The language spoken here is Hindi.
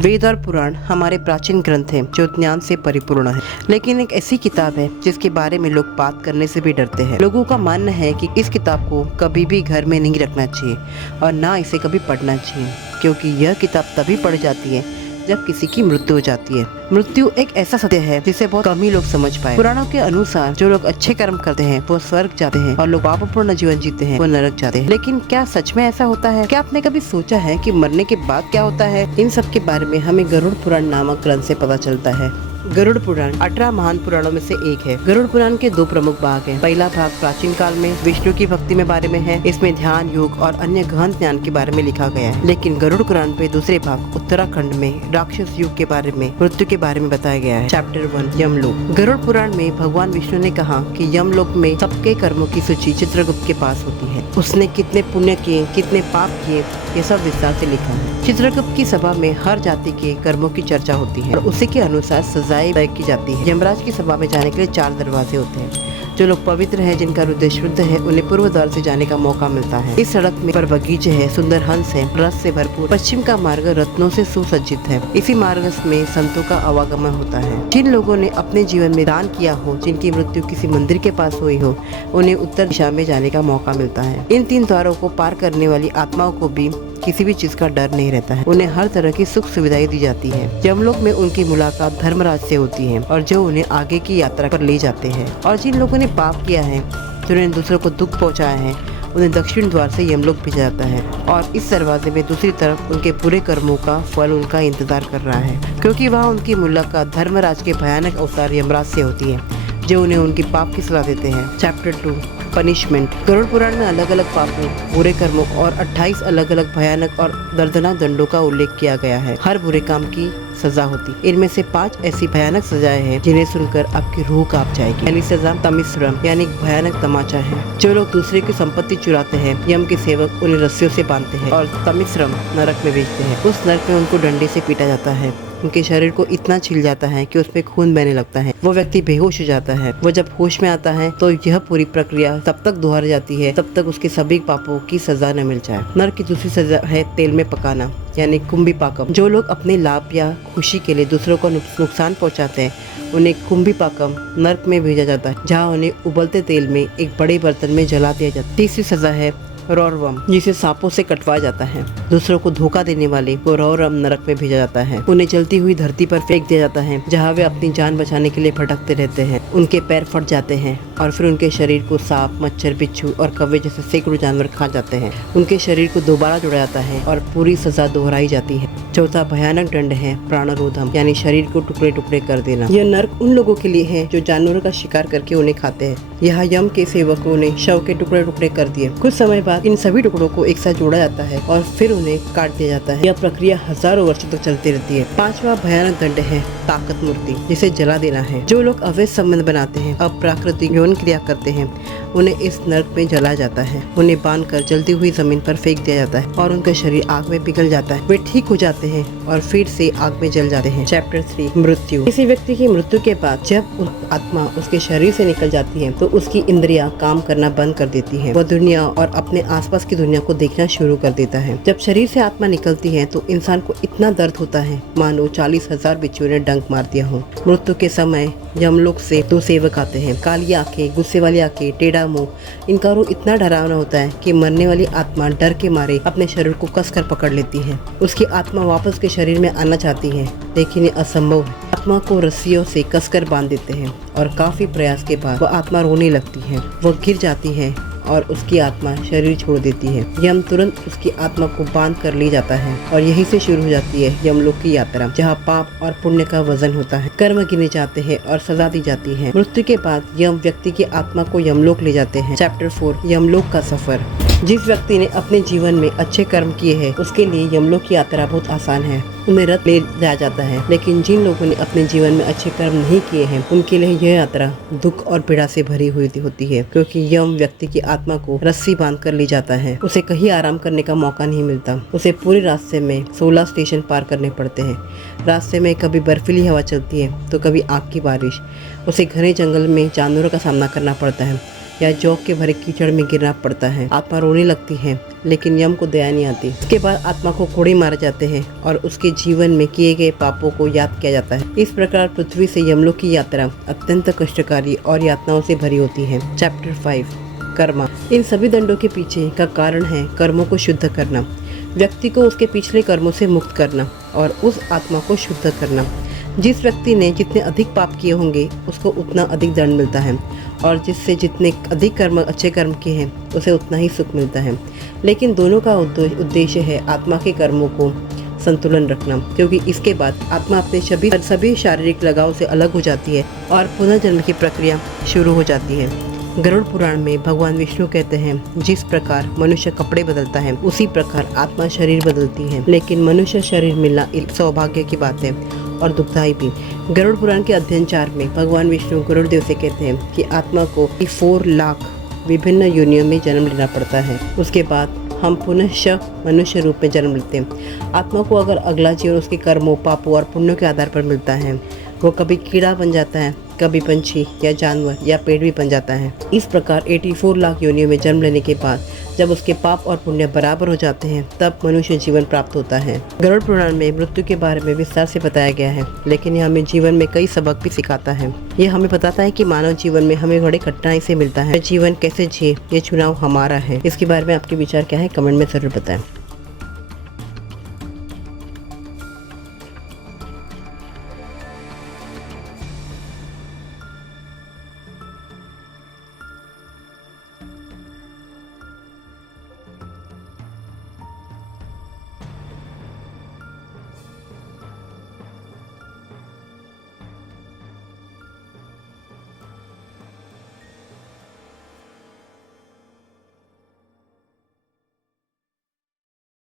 वेद और पुराण हमारे प्राचीन ग्रंथ हैं जो ज्ञान से परिपूर्ण है, लेकिन एक ऐसी किताब है जिसके बारे में लोग बात करने से भी डरते हैं। लोगों का मानना है कि इस किताब को कभी भी घर में नहीं रखना चाहिए और ना इसे कभी पढ़ना चाहिए, क्योंकि यह किताब तभी पढ़ जाती है जब किसी की मृत्यु हो जाती है। मृत्यु एक ऐसा सत्य है जिसे बहुत कम ही लोग समझ पाए। पुराणों के अनुसार जो लोग अच्छे कर्म करते हैं वो स्वर्ग जाते हैं और लोग पापपूर्ण जीवन जीते हैं वो नरक जाते हैं। लेकिन क्या सच में ऐसा होता है? क्या आपने कभी सोचा है कि मरने के बाद क्या होता है? इन सब के बारे में हमें गरुड़ पुराण नामक ग्रंथ से पता चलता है। गरुड़ पुराण 18 महान पुराणों में से एक है। गरुड़ पुराण के दो प्रमुख भाग हैं। पहला भाग प्राचीन काल में विष्णु की भक्ति में बारे में है। इसमें ध्यान, योग और अन्य गहन ज्ञान के बारे में लिखा गया है। लेकिन गरुड़ पुराण पे दूसरे भाग उत्तराखंड में राक्षस युग के बारे में, मृत्यु के बारे में बताया गया है। चैप्टर 1 यमलोक। गरुड़ पुराण में भगवान विष्णु ने कहा कि यमलोक में सबके कर्मों की सूची चित्रगुप्त के पास होती है। उसने कितने पुण्य किए, कितने पाप किए, ये सब विस्तार से लिखा है। चित्रगुप्त की सभा में हर जाति के कर्मों की चर्चा होती है और उसी के अनुसार सजाएं तय की जाती है। यमराज की सभा में जाने के लिए 4 दरवाजे होते हैं। जो लोग पवित्र हैं, जिनका हृदय शुद्ध है, उन्हें पूर्व द्वार से जाने का मौका मिलता है। इस सड़क में पर बगीचे है, सुंदर हंस है, रस से भरपूर। पश्चिम का मार्ग रत्नों से सुसज्जित है। इसी मार्ग में संतों का आवागमन होता है। जिन लोगों ने अपने जीवन में दान किया हो, जिनकी मृत्यु किसी मंदिर के पास हुई हो, उन्हें उत्तर दिशा में जाने का मौका मिलता है। इन 3 द्वारों को पार करने वाली आत्माओं को भी किसी भी चीज का डर नहीं रहता है। उन्हें हर तरह की सुख सुविधाएं दी जाती है। यमलोक में उनकी मुलाकात धर्मराज से होती है और जो उन्हें आगे की यात्रा पर ले जाते हैं। और जिन लोगों ने पाप किया है, जिन्होंने दूसरों को दुख पहुंचाया है, उन्हें दक्षिण द्वार से यमलोक भेजा जाता है और इस दरवाजे में दूसरी तरफ उनके पूरे कर्मों का फल उनका इंतजार कर रहा है, क्योंकि वहाँ उनकी मुलाकात धर्मराज के भयानक अवतार यमराज से होती है, जो उन्हें उनकी पाप की सलाह देते हैं। Chapter 2 punishment. गरुड़ पुराण में अलग अलग पापों, बुरे कर्मों और 28 अलग अलग भयानक और दर्दनाक दंडों का उल्लेख किया गया है। हर बुरे काम की सजा होती। इनमें से 5 ऐसी भयानक सजाएं हैं जिन्हें सुनकर आपकी रूह कांप जाएगी। पहली सजा तमिश्रम यानी भयानक तमाचा है। जो लोग दूसरे की संपत्ति चुराते हैं, यम के सेवक उन्हें रस्सियों से बांधते हैं और तमिश्रम नरक में भेजते हैं। उस नरक में उनको डंडे से पीटा जाता है। उनके शरीर को इतना छिल जाता है कि उसमें खून बहने लगता है। वो व्यक्ति बेहोश हो जाता है। वो जब होश में आता है तो यह पूरी प्रक्रिया तब तक दोहराई जाती है तब तक उसके सभी पापों की सजा न मिल जाए। नरक की दूसरी सजा है तेल में पकाना यानी कुंभी पाकम। जो लोग अपने लाभ या खुशी के लिए दूसरों को नुकसान पहुंचाते हैं, उन्हें कुंभी पाकम नरक में भेजा जाता है, जहाँ उन्हें उबलते तेल में एक बड़े बर्तन में जला दिया जाता है। तीसरी सजा है रौरवम, जिसे सांपों से कटवाया जाता है। दूसरों को धोखा देने वाले को रौरवम नरक में भेजा जाता है। उन्हें जलती हुई धरती पर फेंक दिया जाता है, जहाँ वे अपनी जान बचाने के लिए भटकते रहते हैं। उनके पैर फट जाते हैं और फिर उनके शरीर को सांप, मच्छर, बिच्छू और कौवे जैसे सैकड़ों जानवर खा जाते हैं। उनके शरीर को दोबारा जोड़ा जाता है और पूरी सजा दोहराई जाती है। चौथा भयानक दंड है प्राणरोधम यानी शरीर को टुकड़े टुकड़े कर देना। यह नरक उन लोगों के लिए है जो जानवरों का शिकार करके उन्हें खाते हैं। यहाँ यम के सेवकों ने शव के टुकड़े टुकड़े कर दिए। कुछ समय बाद इन सभी टुकड़ों को एक साथ जोड़ा जाता है और फिर उन्हें काट दिया जाता है। यह प्रक्रिया हजारों वर्षों तक चलती रहती है। 5वां भयानक दंड है ताकत मूर्ति, जिसे जला देना है। जो लोग अवैध संबंध बनाते हैं, अप्राकृतिक यौन क्रिया करते हैं, उन्हें इस नरक में जलाया जाता है। उन्हें बांधकर जलती हुई जमीन पर फेंक दिया जाता है और उनका शरीर आग में पिघल जाता है। वे ठीक हो जाते हैं और फिर से आग में जल जाते हैं। चैप्टर 3 मृत्यु। किसी व्यक्ति की मृत्यु के बाद जब आत्मा उसके शरीर से निकल जाती है तो उसकी इंद्रियां काम करना बंद कर देती है। वह दुनिया और अपने आसपास की दुनिया को देखना शुरू कर देता है। जब शरीर से आत्मा निकलती है तो इंसान को इतना दर्द होता है मानो 40,000 बिच्छू ने डंक मार दिया हो। मृत्यु के समय यमलोक से 2 सेवक आते हैं। काली आंखें, गुस्से वाली आंखें, टेढ़ा मुंह। इनका रूप इतना डरावना होता है कि मरने वाली आत्मा डर के मारे अपने शरीर को कसकर पकड़ लेती है। उसकी आत्मा वापस के शरीर में आना चाहती है, लेकिन ये असंभव है। आत्मा को रस्सियों से कसकर बांध देते हैं और काफी प्रयास के बाद वह आत्मा रोने लगती है। वह गिर जाती है और उसकी आत्मा शरीर छोड़ देती है। यम तुरंत उसकी आत्मा को बांध कर ले जाता है और यहीं से शुरू हो जाती है यमलोक की यात्रा, जहाँ पाप और पुण्य का वजन होता है, कर्म गिने जाते हैं और सजा दी जाती है। मृत्यु के बाद यम व्यक्ति की आत्मा को यमलोक ले जाते हैं। चैप्टर 4 यमलोक का सफर। जिस व्यक्ति ने अपने जीवन में अच्छे कर्म किए हैं, उसके लिए यमलोक की यात्रा बहुत आसान है। उन्हें रथ ले जाया जाता है। लेकिन जिन लोगों ने अपने जीवन में अच्छे कर्म नहीं किए हैं, उनके लिए यह यात्रा दुख और पीड़ा से भरी हुई होती है, क्योंकि यम व्यक्ति की आत्मा को रस्सी बांध कर ले जाता है। उसे कहीं आराम करने का मौका नहीं मिलता। उसे पूरे रास्ते में 16 स्टेशन पार करने पड़ते हैं। रास्ते में कभी बर्फीली हवा चलती है तो कभी आग की बारिश। उसे घने जंगल में जानवरों का सामना करना पड़ता है। या जोक के भरे कीचड़ में गिरना पड़ता है। आत्मा रोने लगती है, लेकिन यम को दया नहीं आती। इसके बाद आत्मा को कोड़े मारे जाते हैं और उसके जीवन में किए गए पापों को याद किया जाता है। इस प्रकार पृथ्वी से यमलोक की यात्रा अत्यंत कष्टकारी और यातनाओं से भरी होती है। चैप्टर 5 कर्म। इन सभी दंडों के पीछे का कारण है कर्मों को शुद्ध करना, व्यक्ति को उसके पिछले कर्मों से मुक्त करना और उस आत्मा को शुद्ध करना। जिस व्यक्ति ने जितने अधिक पाप किए होंगे उसको उतना अधिक दंड मिलता है, और जिससे जितने अधिक कर्म अच्छे कर्म किए हैं उसे उतना ही सुख मिलता है। लेकिन दोनों का उद्देश्य है आत्मा के कर्मों को संतुलन रखना, क्योंकि इसके बाद आत्मा अपने सभी शारीरिक लगाव से अलग हो जाती है और पुनर्जन्म की प्रक्रिया शुरू हो जाती है। गरुड़ पुराण में भगवान विष्णु कहते हैं, जिस प्रकार मनुष्य कपड़े बदलता है उसी प्रकार आत्मा शरीर बदलती है, लेकिन मनुष्य शरीर मिलना एक सौभाग्य की बात है और दुखदायी भी। गरुड़ पुराण के अध्ययन 4 में भगवान विष्णु गरुड़ देव से कहते हैं कि आत्मा को 4 लाख विभिन्न योनियों में जन्म लेना पड़ता है, उसके बाद हम पुनः मनुष्य रूप में जन्म लेते हैं। आत्मा को अगर अगला जीवन उसके कर्मों, पापों और पुण्यों के आधार पर मिलता है, वो कभी कीड़ा बन जाता है, कभी पंछी या जानवर या पेड़ भी बन जाता है। इस प्रकार 84 लाख योनियों में जन्म लेने के बाद जब उसके पाप और पुण्य बराबर हो जाते हैं तब मनुष्य जीवन प्राप्त होता है। गरुड़ पुराण में मृत्यु के बारे में विस्तार से बताया गया है, लेकिन यह हमें जीवन में कई सबक भी सिखाता है। यह हमें बताता है कि मानव जीवन में हमें बड़े कठिनाई से मिलता है। जीवन कैसे जिए ये चुनाव हमारा है। इसके बारे में आपके विचार क्या है, कमेंट में जरूर बताएं।